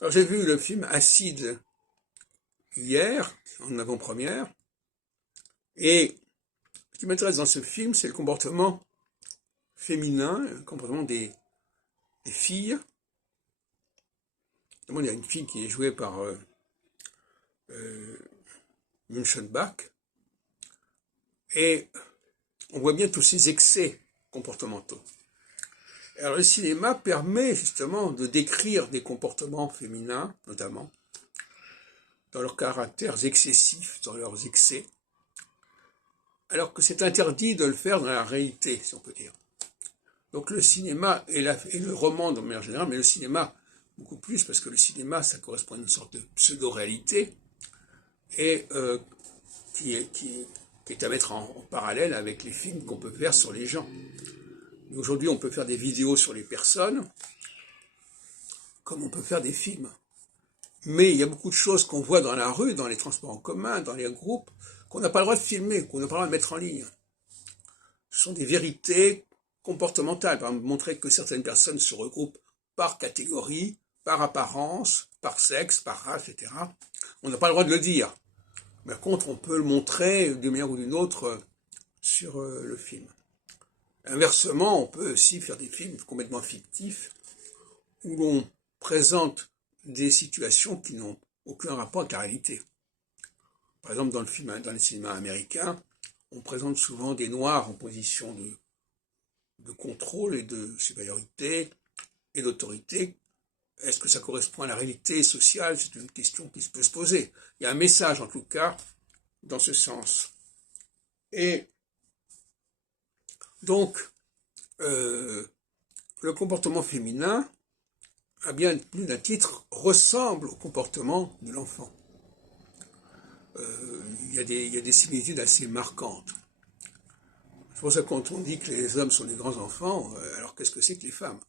Alors j'ai vu le film Acide hier, en avant-première, et ce qui m'intéresse dans ce film, c'est le comportement féminin, le comportement des filles. Notamment, il y a une fille qui est jouée par euh, Münchenbach, et on voit bien tous ces excès comportementaux. Alors le cinéma permet justement de décrire des comportements féminins, notamment, dans leurs caractères excessifs, dans leurs excès, alors que c'est interdit de le faire dans la réalité, si on peut dire. Donc le cinéma et le roman de manière générale, mais le cinéma beaucoup plus, parce que le cinéma, ça correspond à une sorte de pseudo-réalité, et qui est à mettre en parallèle avec les films qu'on peut faire sur les gens. Aujourd'hui, on peut faire des vidéos sur les personnes, comme on peut faire des films. Mais il y a beaucoup de choses qu'on voit dans la rue, dans les transports en commun, dans les groupes, qu'on n'a pas le droit de filmer, qu'on n'a pas le droit de mettre en ligne. Ce sont des vérités comportementales. Par exemple, montrer que certaines personnes se regroupent par catégorie, par apparence, par sexe, par race, etc. On n'a pas le droit de le dire. Mais par contre, on peut le montrer d'une manière ou d'une autre sur le film. Inversement, on peut aussi faire des films complètement fictifs où l'on présente des situations qui n'ont aucun rapport avec la réalité. Par exemple, dans les cinémas américains, on présente souvent des Noirs en position de contrôle et de supériorité et d'autorité. Est-ce que ça correspond à la réalité sociale? C'est une question qui peut se poser. Il y a un message, en tout cas, dans ce sens. Et donc, le comportement féminin, à bien plus d'un titre, ressemble au comportement de l'enfant. Il y a des similitudes assez marquantes. C'est pour ça que quand on dit que les hommes sont des grands enfants, alors qu'est-ce que c'est que les femmes?